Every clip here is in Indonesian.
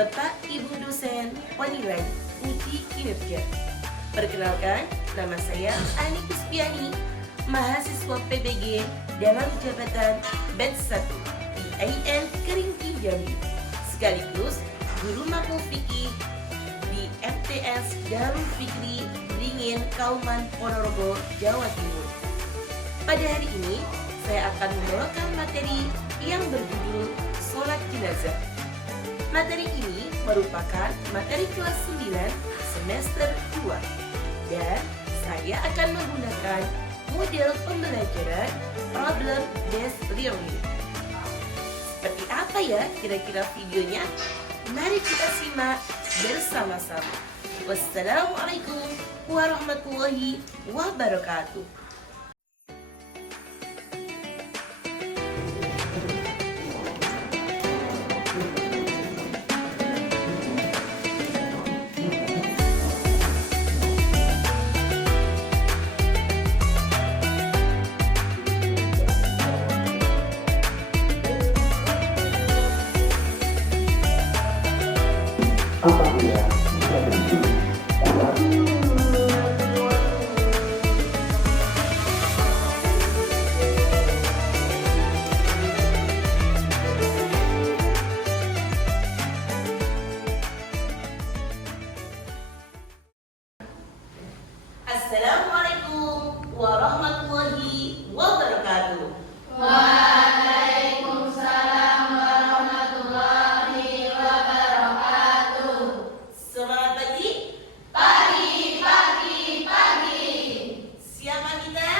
Bapak Ibu dosen penilai uji kinerja. Perkenalkan, nama saya Ani Kuspiani, mahasiswa PBG dalam jabatan Batch 1 IAIN Keringki Jambi, sekaligus guru matkul fikih di MTS Darul Fikri Beringin Kauman Ponorogo, Jawa Timur. Pada hari ini, saya akan membawakan materi yang berjudul Sholat Jenazah. Materi ini merupakan materi kelas 9 semester 2 dan saya akan menggunakan model pembelajaran problem based learning. Seperti apa ya kira-kira videonya? Mari kita simak bersama-sama. Wassalamualaikum warahmatullahi wabarakatuh. Apabila kita berjudi Assalamualaikum warahmatullahi wabarakatuh. Waalaikumsalam warahmatullahi wabarakatuh. Semangat pagi. Pagi. Siapa kita?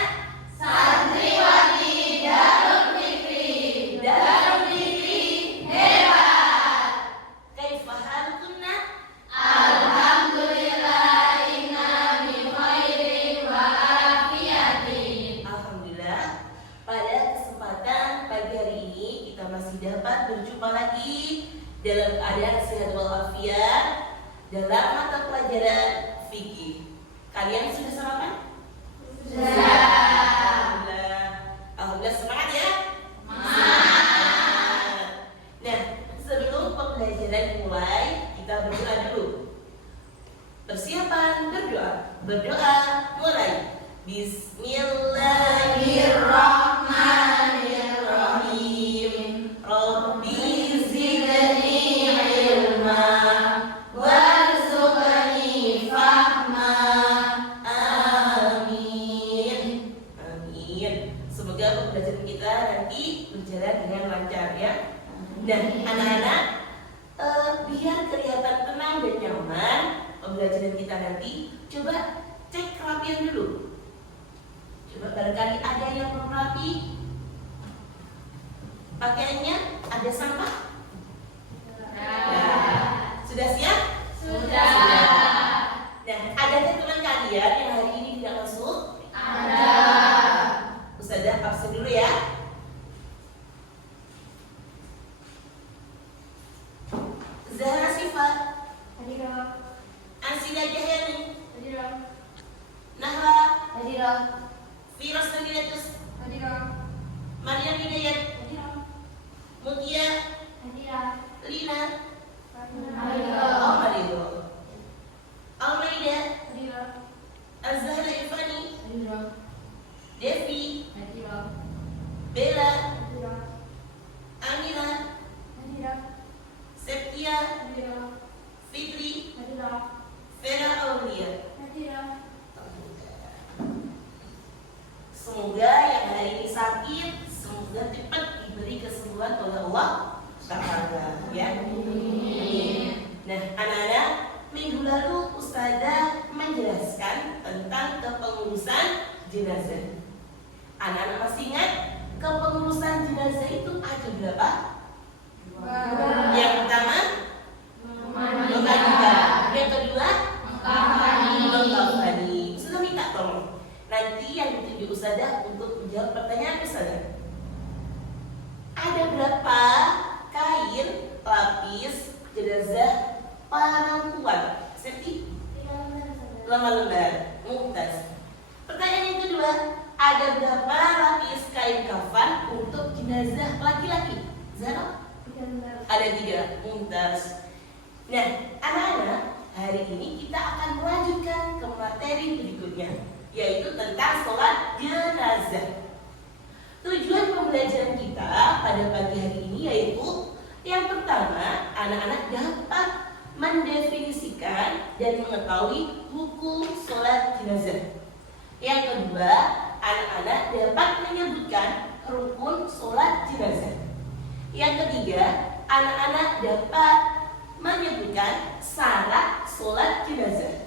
Santriwati Darul Fikri. Darul Fikri hebat. Kaifa halukunna? Alhamdulillah inna bi khairin wa afiyatin. Alhamdulillah, pada kesempatan pagi hari ini kita masih dapat berjumpa lagi dalam keadaan sehat walafiat dalam mata pelajaran fikih. Kalian sudah sarapan? Alhamdulillah. Alhamdulillah, semangat ya. Semangat. Nah, sebelum pembelajaran mulai, kita berdoa dulu. Persiapan berdoa. Berdoa mulai. Bismillahirrahmanirrahim. Rabbi zidni ilma warzuqni fahma. Amin. Semoga pembelajaran kita nanti berjalan dengan lancar ya. Dan anak-anak, biar kelihatan tenang dan nyaman pembelajaran kita nanti, coba cek kerapian dulu. Coba barangkali ada yang belum rapi. Pakaiannya ada sampah? Ya. Sudah siap? Sudah. Nah, adakah teman kalian yang hari ini tidak masuk? Ada. Ustazah absen dulu ya. Zahra Sifat, Ansida Jahyani, Nahla, Firas Nabilatus, Maryam Hidayat, Mutia, Lina, Marido, Almaida, Azhara Irfani, Devi, Bella, Amira, Septia, Fitri, Vera Aulia. Semoga yang hari ini sakit, semoga cepat diberi kesembuhan oleh Allah Ta'ala ya. Nah, anak-anak, minggu lalu Ustazah menjelaskan tentang kepengurusan jenazah. Anak-anak masih ingat kepengurusan jenazah itu ada berapa? Yang pertama, memandikan. Yang kedua, mengkafani. Sudah minta tolong. Nanti yang ditunjuk Ustazah untuk menjawab pertanyaan Ustazah. Ada berapa kain lapis jenazah perempuan? Septi? 5 lembar. Mumtaz. Pertanyaan yang kedua, ada berapa lapis kain kafan untuk jenazah laki-laki? Zara? Ada 3. Mumtaz. Nah, anak-anak, hari ini kita akan melanjutkan ke materi berikutnya, yaitu tentang sholat jenazah. Tujuan pembelajaran kita pada pagi hari ini yaitu yang pertama, anak-anak dapat mendefinisikan dan mengetahui hukum sholat jenazah. Yang kedua, anak-anak dapat menyebutkan rukun sholat jenazah. Yang ketiga, anak-anak dapat menyebutkan syarat sholat jenazah.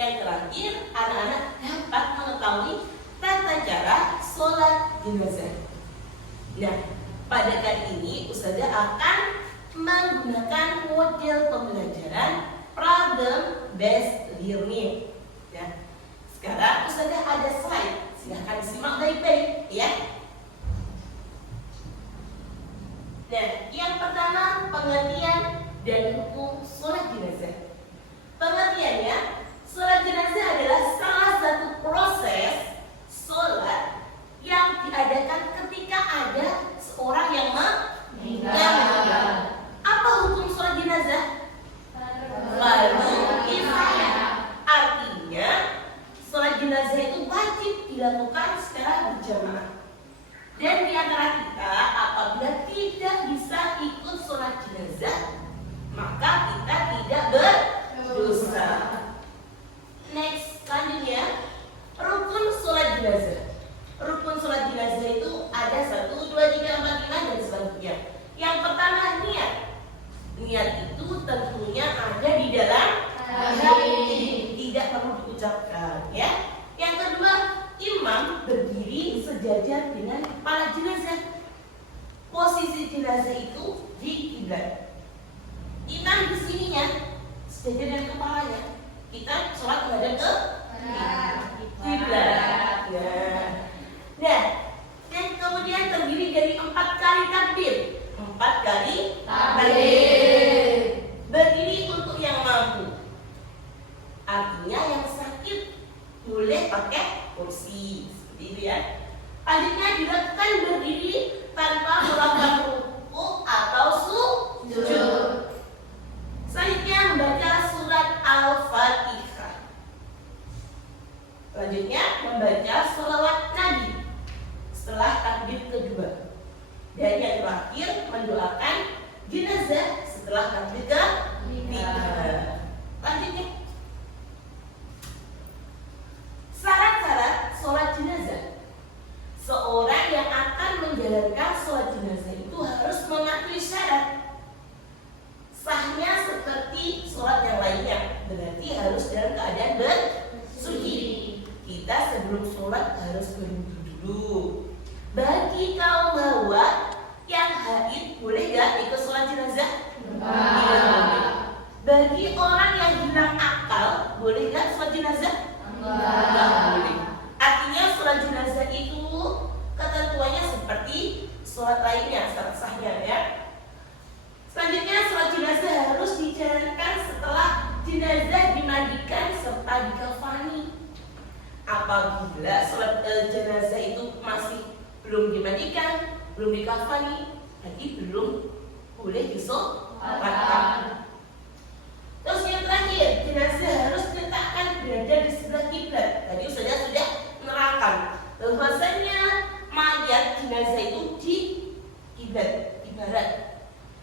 Yang terakhir, anak-anak dapat mengetahui tata cara sholat jenazah. Nah, pada kali ini Ustazah akan menggunakan model pembelajaran problem based learning. Ya. Sekarang Ustazah ada slide, silahkan simak baik-baik ya. Nah, yang pertama pengertian dan hukum sholat jenazah. Pengertiannya, sholat jenazah adalah salah satu proses sholat yang diadakan ketika ada seorang yang meninggal. Apa hukum sholat jenazah? Fardu kifayah. Artinya sholat jenazah itu wajib dilakukan secara berjamaah. Dan di antara kita apabila tidak bisa ikut sholat jenazah, maka kita tidak berdosa. Next, selanjutnya rukun sholat jenazah. Rukun sholat jenazah itu ada 1, 2, 3, 4, 5 dan selanjutnya. Yang pertama niat. Niat itu tentunya ada di dalam hati, tidak perlu diucapkan ya. Yang kedua, imam berdiri sejajar dengan kepala jenazah. Posisi jenazah itu di kiblat. Imam di sininya sejajar dengan kepalanya. Kita sholat menghadap ke kiblat. Nah, dan kemudian terdiri dari 4 kali takbir. 4 kali takbir. Berdiri untuk yang mampu. Artinya yang sakit boleh pakai kursi seperti itu ya. Selanjutnya dilakukan berdiri tanpa melakukan rukuk atau sujud. Selanjutnya membaca surat Al-Fatihah. Selanjutnya membaca sholawat Nabi setelah takbir kedua. Dan yang terakhir mendoakan jenazah setelah takbir ketiga. Selanjutnya syarat-syarat sholat jenazah. Seorang yang akan menjalankan sholat jenazah itu harus mematuhi syarat. Sahnya seperti sholat yang lainnya, berarti harus dalam keadaan bersuci. Kita sebelum sholat harus berwudu dulu. Bagi kaum hawa yang haid boleh gak ikut sholat jenazah? Bagi orang yang hilang akal boleh gak sholat jenazah? Enggak boleh. Artinya sholat jenazah itu ketentuannya seperti sholat lainnya, syarat sahnya ya. Selanjutnya sholat jenazah harus dijalankan setelah jenazah dimandikan serta dikafani. Apabila sholat jenazah itu masih belum dimandikan, belum dikafani, berarti belum boleh disolatkan. Terus yang terakhir, jenazah harus diletakkan berada di sebelah kiblat. Tadi Ustazah sudah menerangkan bahwasanya mayat jenazah itu di kiblat, di barat.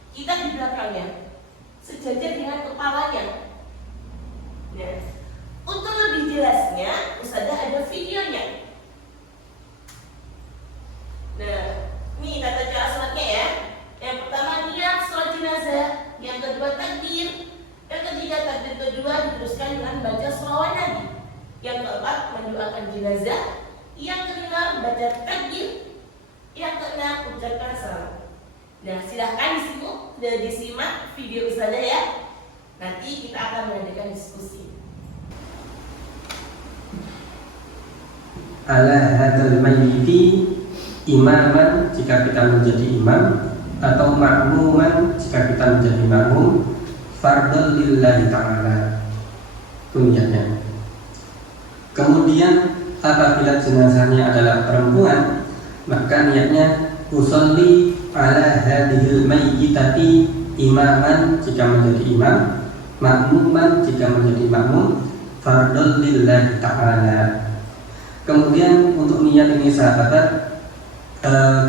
Kita di belakangnya, sejajar dengan kepalanya. Nah, untuk lebih jelasnya, Ustazah ada videonya. Nah, ini tata cara sholatnya ya. Yang pertama niat sholat jenazah, yang kedua takbir, yang ketiga takbir kedua diteruskan dengan baca sholawat Nabi, yang keempat mendoakan jenazah, yang kelima baca takbir, yang keenam ucapkan salam. Nah, silahkan disimak video Ustazah ya. Nanti kita akan mengadakan diskusi. Ala hadzal mayyiti imaman jika kita menjadi imam, atau makmuman jika kita menjadi makmum, fardhu lillahi ta'ala. Itu niatnya. Kemudian apabila jenazahnya adalah perempuan, maka niatnya usolli ala hadhil mayyitati imaman jika menjadi imam, makmuman jika menjadi makmum, fardhon lillahi ta'ala. Kemudian untuk niat ini sahabat,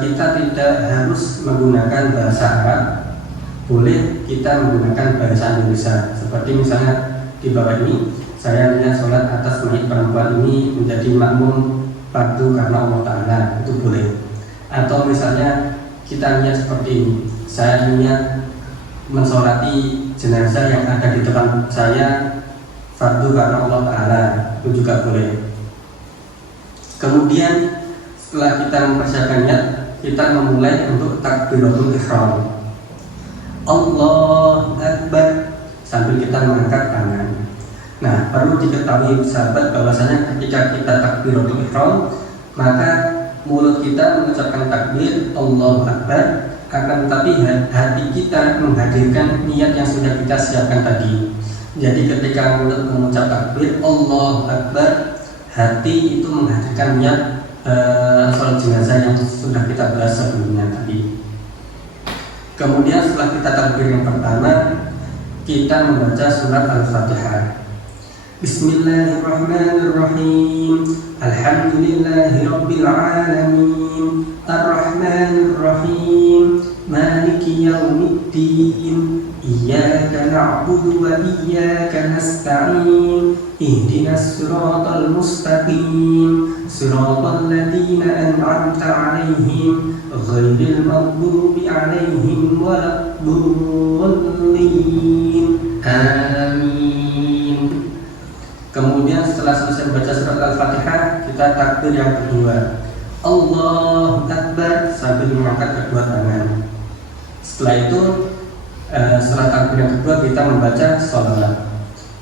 kita tidak harus menggunakan bahasa Arab, boleh kita menggunakan bahasa Indonesia. Seperti misalnya di bawah ini, saya niat sholat atas mayit perempuan ini menjadi makmum fardu karena Allah Ta'ala, itu boleh. Atau misalnya kita niat seperti ini, saya niat mensolati jenazah yang ada di depan saya fardu karena Allah Ta'ala, itu juga boleh. Kemudian setelah kita mempersiapkan niat, kita memulai untuk takbiratul ihram, Allahu Akbar, sambil kita mengangkat tangan. Nah, perlu diketahui sahabat bahwasanya ketika kita takbiratul ihram, maka mulut kita mengucapkan takbir Allahu Akbar, akan tetapi hati kita menghadirkan niat yang sudah kita siapkan tadi. Jadi ketika mulut mengucap takbir Allahu Akbar, hati itu menghadirkan niat sholat jenazah yang sudah kita bahas sebelumnya tadi. Kemudian setelah kita takbir yang pertama, kita membaca surat Al-Fatihah. Bismillahirrahmanirrahim. Alhamdulillahi rabbil alamin. Ar-Rahmanir Rahim. Maliki yaumiddin. Iyyaka na'budu wa iyyaka nasta'in. Ihdinas siratal mustaqim. Siratal ladzina an'amta 'alaihim ghairil maghdubi 'alaihim waladdallin. Amin. Kemudian setelah selesai membaca surat Al-Fatihah, kita takbir yang kedua, Allahu Akbar, sambil mengangkat kedua tangan. Setelah itu, setelah takbir yang kedua, kita membaca sholawat.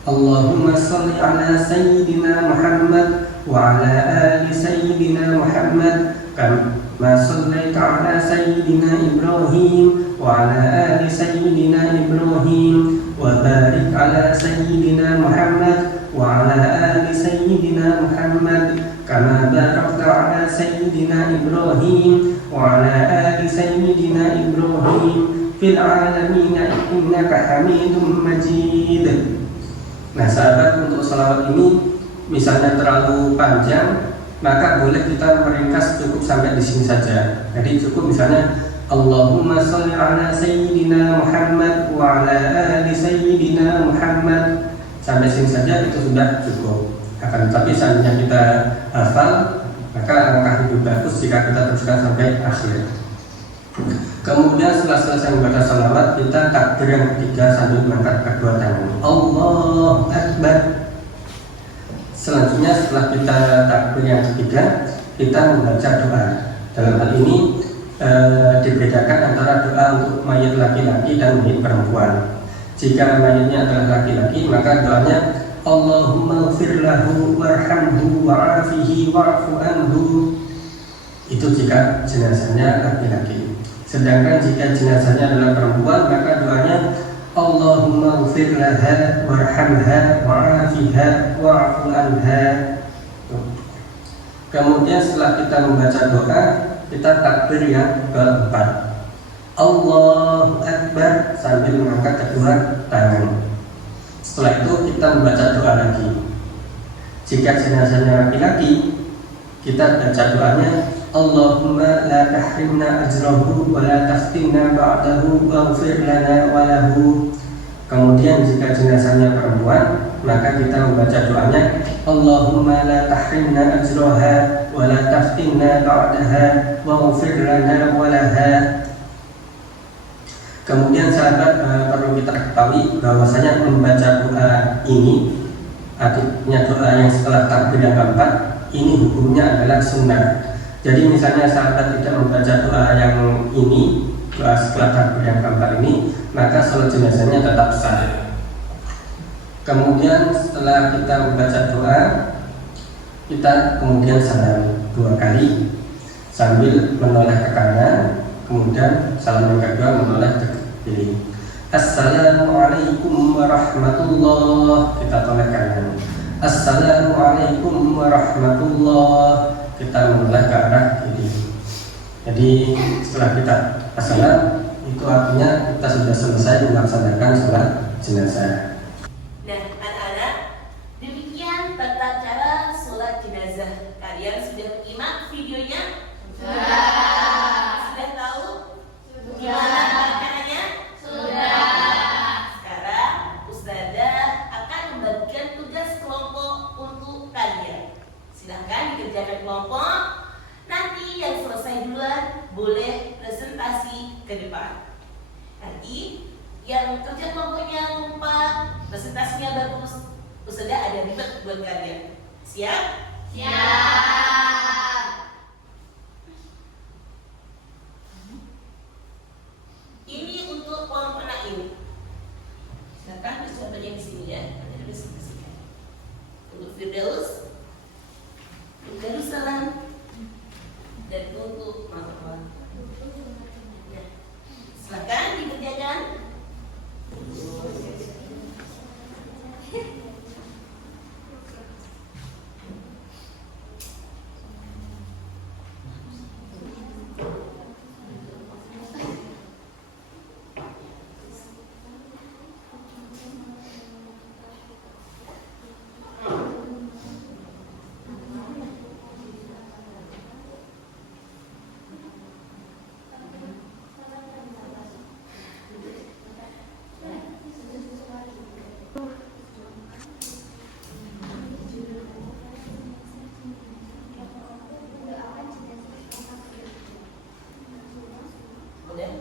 Allahumma sholli ala sayyidina Muhammad wa ala ali sayyidina Muhammad kama shallaita ala sayyidina Ibrahim wa ala ali sayyidina Ibrahim wa barik ala sayyidina Muhammad wa ala ali sayyidina Muhammad kama barakta ala sayyidina Ibrahim wa ala ali sayyidina Ibrahim fil alamin innaka Hamidum Majid. Nah sahabat, untuk sholawat ini misalnya terlalu panjang, maka boleh kita meringkas cukup sampai di sini saja. Jadi cukup misalnya Allahumma sholli ala sayyidina Muhammad wa ala ali sayyidina Muhammad, sampai sini saja itu sudah cukup. Akan tetapi seandainya kita hafal, maka alangkah lebih bagus jika kita teruskan sampai akhir. Kemudian setelah selesai membaca sholawat, kita takbir yang ketiga sambil mengangkat kedua tangan, Allahu Akbar. Selanjutnya setelah kita takbir yang ketiga, kita membaca doa. Dalam hal ini dibedakan antara doa untuk mayit laki-laki dan mayit perempuan. Jika mayitnya adalah laki-laki, maka doanya Allahumma ighfir lahu warhamhu wa'afihi wa'fu anhu. Itu jika jenazahnya laki-laki. Sedangkan jika jenazahnya adalah perempuan, maka doanya Allahumma ighfir laha warhamha wa'afiha wa'fu anha. Kemudian setelah kita membaca doa, kita takbir yang keempat, Allahu Akbar, sambil mengangkat kedua tangan. Setelah itu kita membaca doa lagi. Jika jenazahnya laki-laki, kita baca doanya Allahumma la tahrimna ajrahu wa la taftinna ba'dahu waghfir lana wa lahu. Kemudian jika jenazahnya perempuan, maka kita membaca doanya Allahumma la tahrimna ajraha wa la taftinna ba'daha waghfir lana wa laha. Kemudian sahabat, perlu kita ketahui bahwasanya membaca doa ini, artinya doa yang setelah takbir yang keempat, ini hukumnya adalah sunnah. Jadi misalnya sahabat tidak membaca doa yang ini, doa setelah takbir yang keempat ini, maka sholat jenazahnya tetap sah. Kemudian setelah kita membaca doa, kita kemudian salam 2 kali sambil menoleh ke kanan, kemudian salam yang kedua menoleh ke kiri. Assalamualaikum warahmatullah, kita toleh kanan. Assalamualaikum warahmatullah, kita menoleh ke arah kiri. Jadi setelah kita assalam, itu artinya kita sudah selesai melaksanakan sholat jenazah. ada ribet buat kalian. Siap? Siap. Ini untuk kelompok anak ini. Silakan bisa baca di sini ya. Nanti diskusikan. Untuk Firdaus, untuk Darussalam, dan untuk Mas. Ya. Silakan dikerjakan. Udah?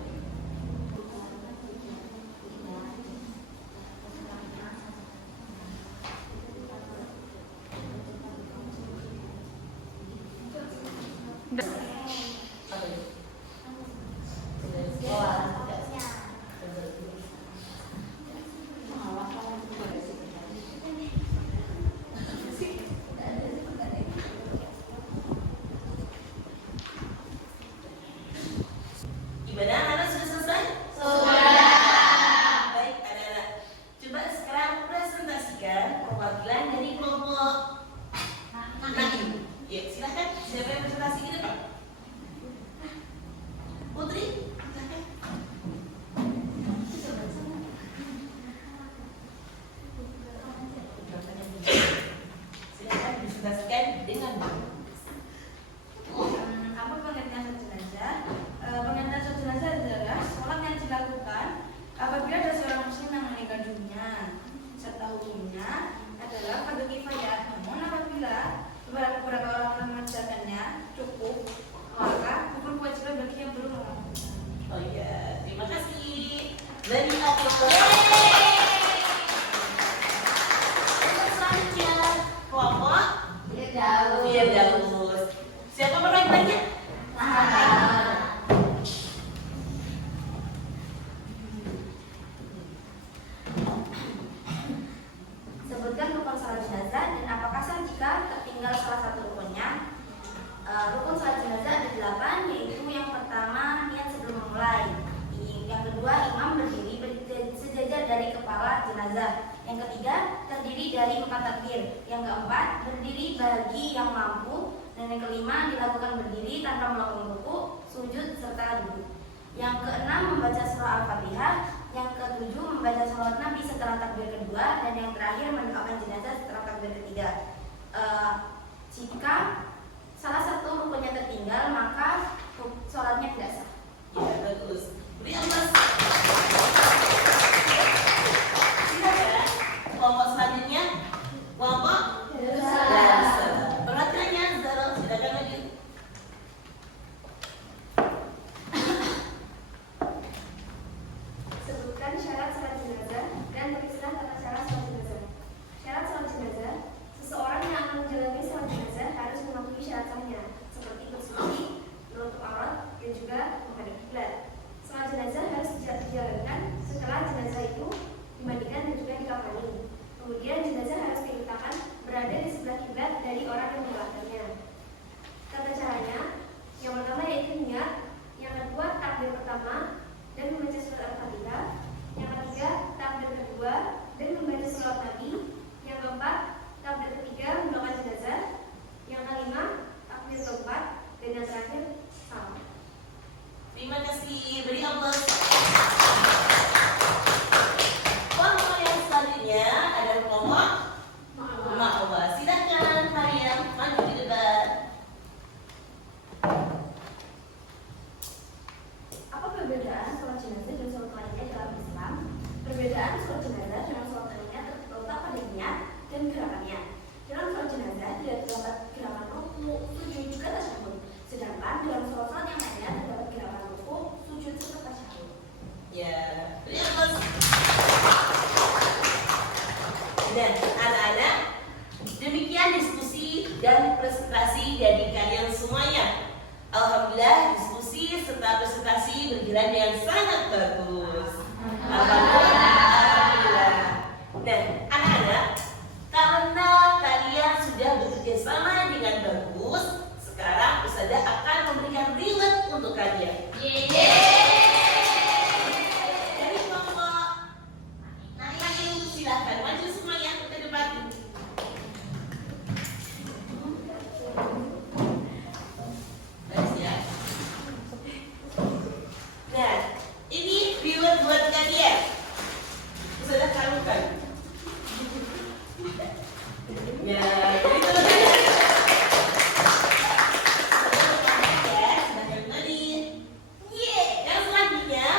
Apa itu? Udah sekolah. Gimana anak sudah selesai? Sudah. Baik anak-anak. Coba sekarang presentasikan perwakilan dari kelompok Naim. Ya, silakan. Siapa yang presentasi ke depan? Putri, silakan. Silakan presentasikan dengan baik. Apa pengertian sholat jenazah? Pengertian sholat jenazah adalah sholat yang dilakukan apabila ada seorang muslim yang meninggal dunia. Serta hukumnya adalah fardu kifayah. Namun apabila beberapa orang yang mengerjakannya cukup, maka hukum kewajiban bagi yang belum melakukan. Oh iya, terima kasih. Dari aku. Untuk selanjutnya kelompok Firdaus. Siapa perwakilannya? Sebutkan rukun salat jenazah dan apakah sah jika tertinggal salah satu rukunnya. Rukun salat jenazah ada 8, yaitu yang pertama niat sebelum memulai. Yang kedua imam berdiri sejajar dari kepala jenazah. Yang ketiga terdiri dari 4 takbir. Yang keempat berdiri bagi yang mampu. Dan yang kelima dilakukan berdiri tanpa melakukan ruku, sujud serta duduk. Yang keenam membaca surah Al-Fatihah. Yang ketujuh membaca salawat Nabi setelah takbir kedua, dan yang terakhir mendoakan jenazah setelah takbir ketiga. Jika salah satu rukunnya tertinggal, maka sholatnya tidak sah. Ya, bagus. Beri aplaus. Silakan. Kelompok selanjutnya, kelompok Darussalam. Perwakilannya Zara, silakan maju. Sebutkan syarat salat jenazah dan peristilah tata cara salat jenazah. Syarat salat jenazah: seseorang yang akan menjalani salat jenazah harus mematuhi syarat sahnya, seperti bersuci, menutup aurat, dan juga menghadap kiblat. Salat jenazah harus dijalankan setelah jenazah itu dimandikan dan juga dikafani. Kemudian jenazah harus diletakkan berada di sebelah kiblat dari orang yang mendoakannya. Tata caranya: yang pertama yaitu niat, yang kedua takbir pertama dan membaca surat Al-Fatihah, yang ketiga takbir kedua dan membaca salawat Nabi, yang keempat takbir ketiga mendoakan jenazah, yang kelima takbir keempat, dan yang terakhir salam. Terima kasih. Beri aplaus. Kelompok yang selanjutnya adalah kelompok Ma'wa. Silakan Maryam maju di depan. Apa perbedaan sholat jenazah dan sholat lainnya dalam Islam? Perbedaan sholat jenazah dengan sholat lainnya terletak pada niat dan gerakannya. Dalam sholat jenazah tidak terdapat gerakan ruku, sujud, juga tasyahud. Sedangkan dalam sholat yang lainnya terdapat gerakan ruku, sujud, serta tasyahud. Ya, beri aplaus. Dan anak-anak, Demikian diskusi dan presentasi dari kalian semuanya. Alhamdulillah diskusi serta presentasi berjalan dengan sangat bagus. Alhamdulillah. Nah, anak-anak, karena kalian sudah bekerja sama dengan bagus, sekarang Ustazah akan memberikan reward untuk kalian. Dari kelompok nanti silakan maju semuanya ke depan. Nah, ini reward buat kalian. Sudah kalungkan. Ya, jadi teman-teman. Yang selanjutnya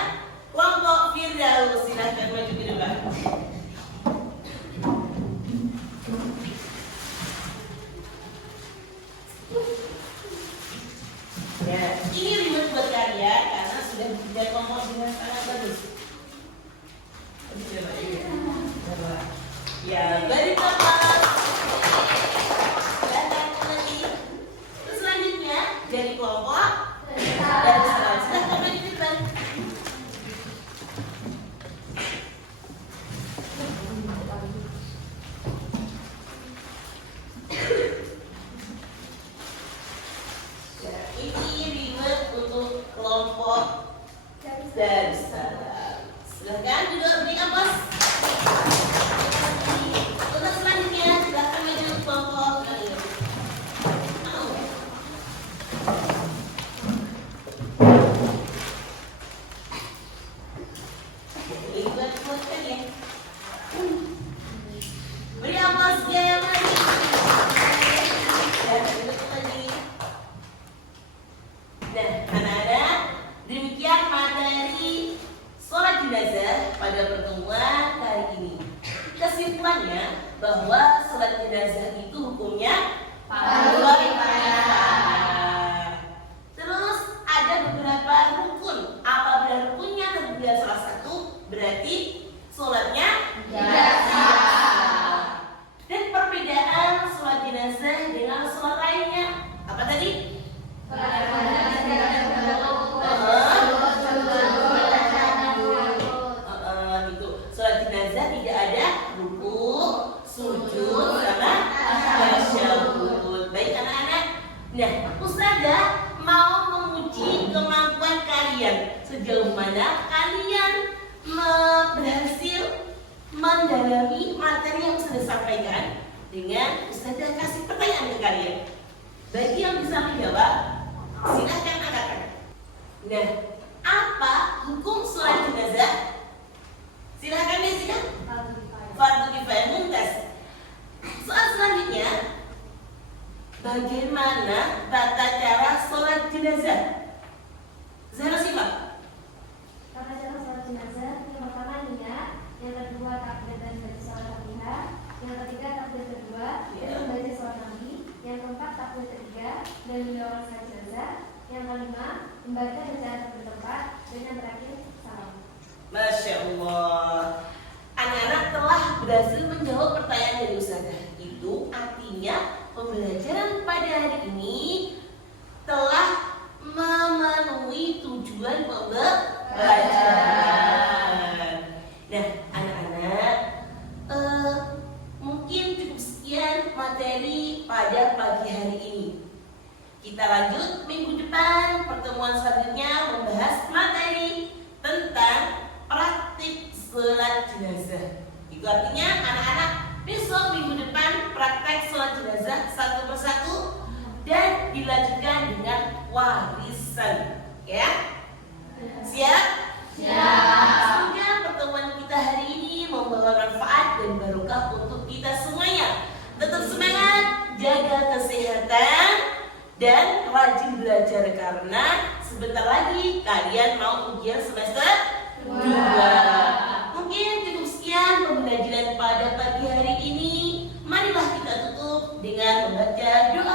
kelompok Firdaus, silakan maju ke depan. Ya, ini reward buat kalian karena sudah bekerja kelompok dengan sangat bagus. Ya, beri tepuk. Silakan lagi. Terus selanjutnya dari kelompok dan silakan maju ke depan. Ya, ini reward untuk kelompok Darussalam. Silakan duduk di kampus. Untuk selanjutnya silakan maju ke kelompok kalian. Ini buat kalian. Beri aplaus yang lagi. Dan duduk lagi. Nah, anak-anak, demikian materi sholat jenazah pada pertemuan kali ini. Kesimpulannya bahwa sholat jenazah itu hukumnya Fardu kifayah. Terus ada beberapa rukun. Apabila rukunnya terbelah salah satu, berarti sholatnya Tidak sah. Dan perbedaan sholat jenazah dengan sholat lainnya apa tadi? Itu sholat jenazah tidak ada ruku, sujud, sama tasyahud. Baik anak-anak. Nah, Ustazah mau menguji kemampuan kalian sejauh mana kalian berhasil mendalami materi yang sudah sampaikan dengan Ustazah kasih pertanyaan ke kalian. Bagi yang bisa menjawab, silahkan angkat tangan. Nah, apa hukum sholat jenazah? Silahkan disikan. Fardu kifayah mumtaz. Soal selanjutnya, bagaimana tata cara sholat jenazah? Zahra Sifat. Tata cara sholat jenazah, yang pertama niat, yang kedua takbir dan baca sholat Fatihah, yang ketiga takbir kedua dan membaca sholat Nabi, yang keempat takbir ketiga dan mendoakan sholat jenazah, yang kelima membaca bacaan bertempat dan yang terakhir salam. Masya Allah. Anak-anak telah berhasil menjawab pertanyaan dari Ustazah. Itu artinya pembelajaran pada hari ini telah memenuhi tujuan pembelajaran. Nah, anak-anak, mungkin cukup sekian materi pada pagi hari ini. Kita lanjut minggu depan, pertemuan selanjutnya membahas materi tentang praktik sholat jenazah. Itu artinya anak-anak besok minggu depan praktek sholat jenazah satu persatu dan dilanjutkan dengan warisan. Ya? Siap? Siap. Semoga pertemuan kita hari ini membawa manfaat dan barokah untuk kita semuanya. Tetap semangat, jaga kesehatan dan rajin belajar karena sebentar lagi kalian mau ujian semester 2. Mungkin cukup sekian pembelajaran pada pagi hari ini. Marilah kita tutup dengan membaca doa.